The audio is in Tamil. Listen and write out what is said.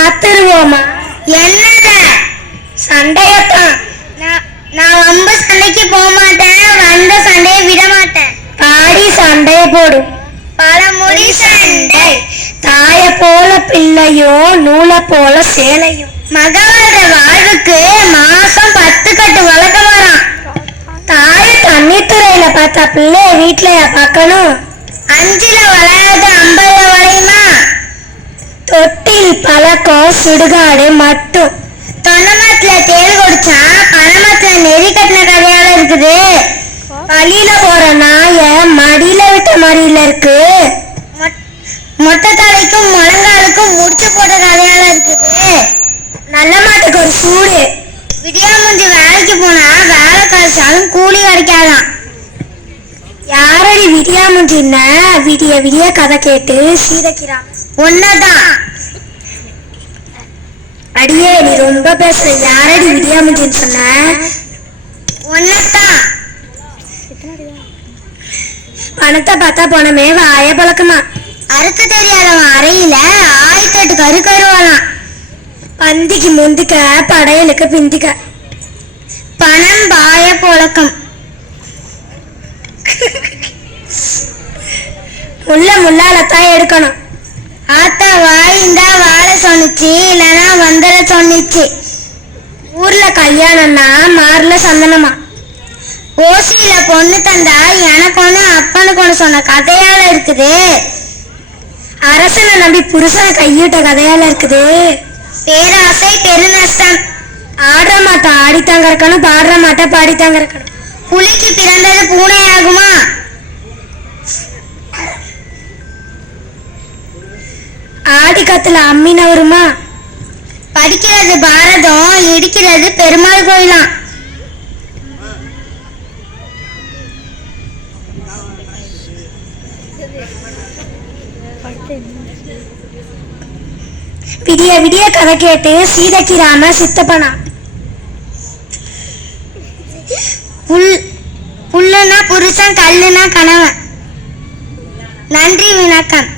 பாத்துருவோமா? என்னத சண்டையத்தான். நான் ரொம்ப சண்டைக்கு போக மாட்டேன், வந்த சண்டையை விட மாட்டேன். பாடி சண்டைய போடும். பழமொழி சண்டை. தாய போல பிள்ளையோ நூலை போல சேலையும். மகவாத வாழ்வுக்கு மாசம் 10 கட்டு வளர்க்க வரான். தாய தண்ணித்துறையில பார்த்தா பிள்ளைய வீட்டுலயா பார்க்கணும்? 5ல வளையாது 50ல வளையுமா? தொட்டில் பழக்கம் சுடுகாடு மட்டும். தொன்னமரத்துல தேல் குடிச்சா பணமரத்துல நெறி கட்டின கதையால இருக்குது. வழியில போற நாய மடியில விட்ட மடியில இருக்கு. மொட்டை தலைக்கும் முழங்காலுக்கும் முடிச்சு போட்ட கதையால இருக்குது. நல்ல மாட்டுக்கு ஒரு சூடு. விடியா முந்தி வேலைக்கு போனா வேலை கழிச்சாலும் கூலி கிடைக்காதான். யாரடி விடியா முந்தின விடிய விடிய கதை கேட்டு சீதைக்கிறான். ஒன்னதான். அடியே நீ ரொம்ப பேசுற. யாரடி விடியா முந்தின்னு சொன்ன? ஒன்னதான். பணத்தை பார்த்தா போனமே வாய பழக்கமா. அறுக்க தெரியாதவன் அறையில 1008 கரு கருவாலாம். பந்திக்கு முந்திக்க படையலுக்கு பிந்திக்க. பணம் பாய புழக்கம். முள்ளாலத்தான் எடுக்கணும். ஆத்தா வாய்ந்தா வாழ சொன்னிச்சு, இல்லைன்னா வந்துட சொன்னிச்சு. ஊர்ல கல்யாணம்னா மார்ல சந்தனமா. ஓசியில பொண்ணு தந்தா எனக்கு ஒண்ணு அப்பனுக்கு ஒண்ணு சொன்ன கதையால இருக்குது. அரசனை நம்பி புருஷனை கையிட்ட கதையால இருக்குது. பேராசை பெருநஷ்டம். ஆடுற மாட்டை ஆடித்தாங்க இருக்கணும், பாடுற மாட்டை பாடித்தாங்க இருக்கணும். புலிக்கு பிறந்தது பூனை ஆகுமா? ஆடி காத்துல அம்மின வருமா? படிக்கிறது பாரதம், இடிக்கிறது பெருமாள் கோயிலாம். விடிய விடிய கதை கேட்டு சீதைக்கு ராம சித்தப்பனா. புல்லுனா புருஷன், கல்லுனா கணவன். நன்றி, வணக்கம்.